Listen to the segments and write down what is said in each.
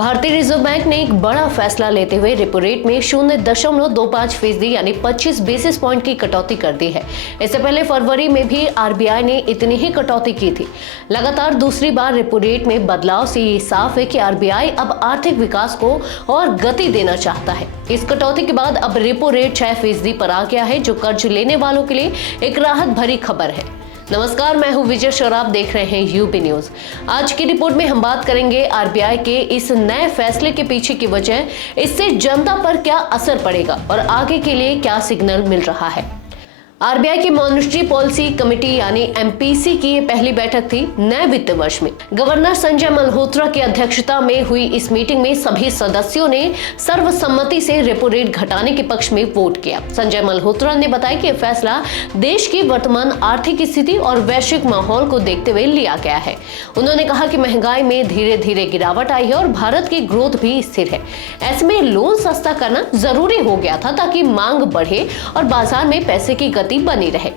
भारतीय reserve bank ने एक बड़ा फैसला लेते हुए रेपो रेट में 0.25% यानी 25 बेसिस पॉइंट की कटौती कर दी है। इससे पहले फरवरी में भी आरबीआई ने इतनी ही कटौती की थी। लगातार दूसरी बार रेपो रेट में बदलाव से ये साफ है कि आरबीआई अब आर्थिक विकास को और गति देना चाहता है। इस कटौती के बाद अब रेपो रेट 6% पर आ गया है, जो कर्ज लेने वालों के लिए एक राहत भरी खबर है। नमस्कार, मैं हूं विजय और आप देख रहे हैं यूपी न्यूज। आज की रिपोर्ट में हम बात करेंगे आरबीआई के इस नए फैसले के पीछे की वजह, इससे जनता पर क्या असर पड़ेगा और आगे के लिए क्या सिग्नल मिल रहा है। आरबीआई की मॉनेटरी पॉलिसी कमेटी यानी एमपीसी की ये पहली बैठक थी नए वित्त वर्ष में। गवर्नर संजय मल्होत्रा की अध्यक्षता में हुई इस मीटिंग में सभी सदस्यों ने सर्वसम्मति से रेपो रेट घटाने के पक्ष में वोट किया। संजय मल्होत्रा ने बताया कि यह फैसला देश की वर्तमान आर्थिक स्थिति और वैश्विक माहौल को देखते हुए लिया गया है। उन्होंने कहा कि महंगाई में धीरे धीरे गिरावट आई है और भारत की ग्रोथ भी स्थिर है। ऐसे में लोन सस्ता करना जरूरी हो गया था ताकि मांग बढ़े और बाजार में पैसे की गति बनी रहे।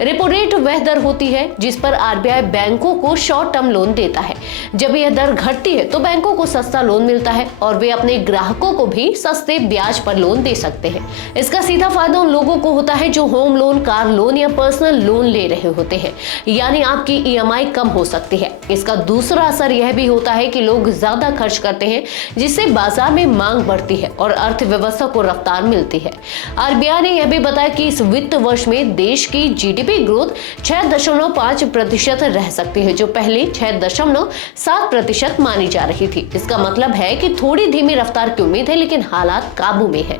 रेपो रेट वह दर होती है जिस पर आरबीआई बैंकों को शॉर्ट टर्म लोन देता है। जब यह दर घटती है तो बैंकों को सस्ता लोन मिलता है और वे अपने ग्राहकों को भी सस्ते ब्याज पर लोन दे सकते हैं। इसका सीधा फायदा उन लोगों को होता है जो होम लोन, कार लोन या पर्सनल लोन ले रहे होते हैं, यानी आपकी ईएमआई कम हो सकती है। इसका दूसरा असर यह भी होता है कि लोग ज्यादा खर्च करते हैं, जिससे बाजार में मांग बढ़ती है और अर्थव्यवस्था को रफ्तार मिलती है। आरबीआई ने यह भी बताया कि इस वित्त वर्ष में देश की जीडीपी ग्रोथ 6.5% रह सकती है, जो पहले 6.7% मानी जा रही थी। इसका मतलब है कि थोड़ी धीमी रफ्तार की उम्मीद है, लेकिन हालात काबू में है।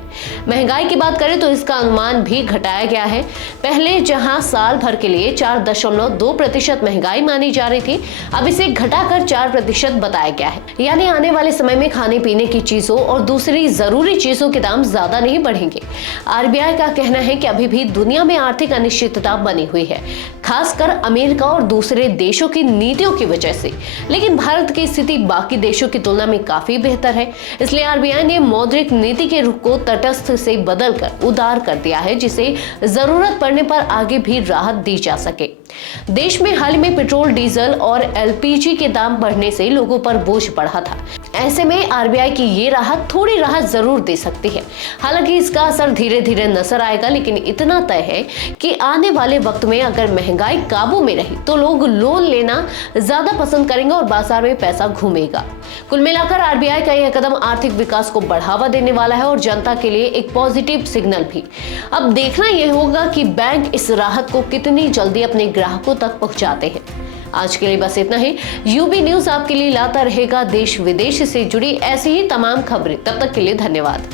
महंगाई की बात करें तो इसका अनुमान भी घटाया गया है। पहले जहां साल भर के लिए 4.2% महंगाई मानी जा रही थी, अब इसे घटाकर 4% बताया गया है। यानी आने वाले समय में खाने पीने की चीजों और दूसरी जरूरी चीजों के दाम ज्यादा नहीं बढ़ेंगे। आरबीआई का कहना है कि अभी भी दुनिया में आर्थिक अनिश्चितता बनी हुई है, खासकर अमेरिका और दूसरे देशों की नीतियों की वजह से। लेकिन भारत की स्थिति बाकी देशों की तुलना में काफी बेहतर है। इसलिए आरबीआई ने मौद्रिक नीति के रुख को तटस्थ से बदलकर उदार कर दिया है, जिसे जरूरत पड़ने पर आगे भी राहत दी जा सके। देश में हाल में पेट्रोल, डीजल और एलपीजी के दाम बढ़ने से लोगों पर बोझ बढ़ा था। ऐसे में आरबीआई की ये राहत थोड़ी राहत जरूर दे सकती है। हालांकि इसका असर धीरे धीरे नजर आएगा, लेकिन इतना तय है कि आने वाले वक्त में अगर महंगाई काबू में रही तो लोग लोन लेना ज्यादा पसंद करेंगे और बाजार में पैसा घूमेगा। कुल मिलाकर आरबीआई का यह कदम आर्थिक विकास को बढ़ावा देने वाला है और जनता के लिए एक पॉजिटिव सिग्नल भी। अब देखना यह होगा कि बैंक इस राहत को कितनी जल्दी अपने ग्राहकों तक पहुंचाते हैं। आज के लिए बस इतना ही। यूबी न्यूज आपके लिए लाता रहेगा देश विदेश से जुड़ी ऐसी ही तमाम खबरें। तब तक के लिए धन्यवाद।